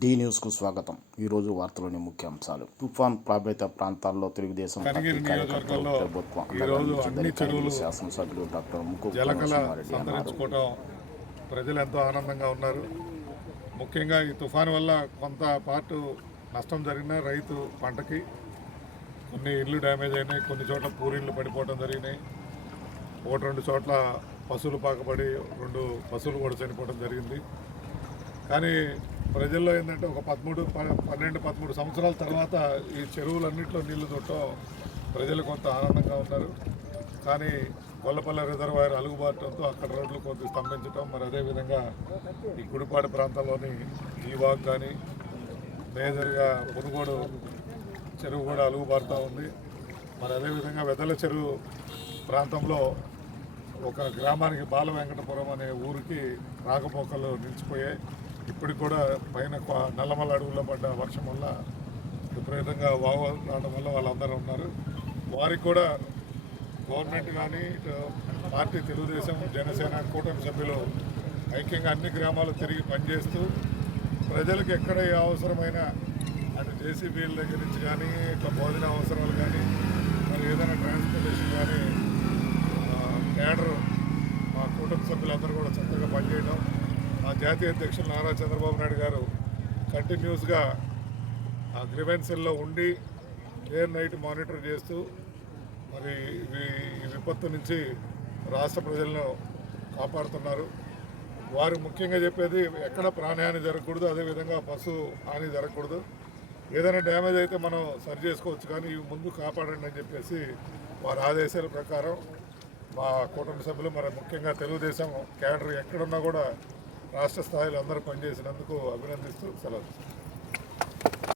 D న్యూస్కు స్వాగతం. ఈరోజు వార్తలోని ముఖ్యాంశాలు తుఫాన్ ప్రభావిత ప్రాంతాల్లో తెలుగుదేశం పార్టీ కార్యకర్తలు ప్రభుత్వం శాసనసభ్యులు డాక్టర్ ముక్కు ప్రజలు ఎంతో ఆనందంగా ఉన్నారు. ముఖ్యంగా ఈ తుఫాను వల్ల కొంత పార్ట్ నష్టం జరిగిన రైతు పంటకి కొన్ని ఇళ్ళు డ్యామేజ్ అయినాయి కొన్ని చోట్ల పూరిళ్ళు పడిపోవడం జరిగినాయి. ఒకటి రెండు చోట్ల పశువులు పాకబడి రెండు పశువులు కూడా చనిపోవడం జరిగింది. కానీ ప్రజల్లో ఏంటంటే ఒక పదమూడు ప- పన్నెండు పదమూడు సంవత్సరాల తర్వాత ఈ చెరువులన్నింటిలో నీళ్ళు తోటం ప్రజలు కొంత ఆనందంగా ఉన్నారు. కానీ గొల్లపల్లె రిజర్వాయర్ అలుగుబారటంతో అక్కడ రోడ్లు కొంత స్తంభించడం మరి అదేవిధంగా ఈ గుడిపాడు ప్రాంతంలోని ఈ వాక్ కానీ మేజర్గా పునుగోడు చెరువు కూడా అలుగుబారుతూ ఉంది. మరి అదేవిధంగా వెదల చెరువు ప్రాంతంలో ఒక గ్రామానికి బాల వెంకటపురం అనే ఊరికి రాకపోకలు నిలిచిపోయాయి. ఇప్పుడు కూడా పైన నల్లమల అడవుల్లో పడ్డ వర్షం వల్ల విపరీతంగా వావ రావడం వల్ల వాళ్ళందరూ ఉన్నారు. వారికి కూడా గవర్నమెంట్ కానీ పార్టీ తెలుగుదేశం జనసేన కూటమి సభ్యులు ఐక్యంగా అన్ని గ్రామాలు తిరిగి పనిచేస్తూ ప్రజలకు ఎక్కడ ఏ అవసరమైన అటు జేసీబీల దగ్గర నుంచి కానీ ఇట్లా భోజన అవసరాలు కానీ మరి ఏదైనా ట్రాన్స్పోర్టేషన్ కానీ క్యాడర్ మా కూటమి సభ్యులందరూ కూడా చక్కగా పనిచేయడం మా జాతీయ అధ్యక్షులు నారా చంద్రబాబు నాయుడు గారు కంటిన్యూస్గా ఆ గ్రివెన్సెల్లో ఉండి డే నైట్ మానిటర్ చేస్తూ మరి ఇవి- ఈ విపత్తు నుంచి రాష్ట్ర ప్రజలను కాపాడుతున్నారు. వారు ముఖ్యంగా చెప్పేది ఎక్కడ ప్రాణహాని జరగకూడదు అదేవిధంగా పశు హాని జరగకూడదు. ఏదైనా డ్యామేజ్ అయితే మనం సరి చేసుకోవచ్చు కానీ ఇవి ముందు కాపాడండి అని చెప్పేసి వారి ఆదేశాల ప్రకారం మా కుటుంబ సభ్యులు మరి ముఖ్యంగా తెలుగుదేశం క్యాడర్ ఎక్కడున్నా కూడా రాష్ట్ర స్థాయిలో అందరూ పనిచేసినందుకు అభినందిస్తూ సెలవు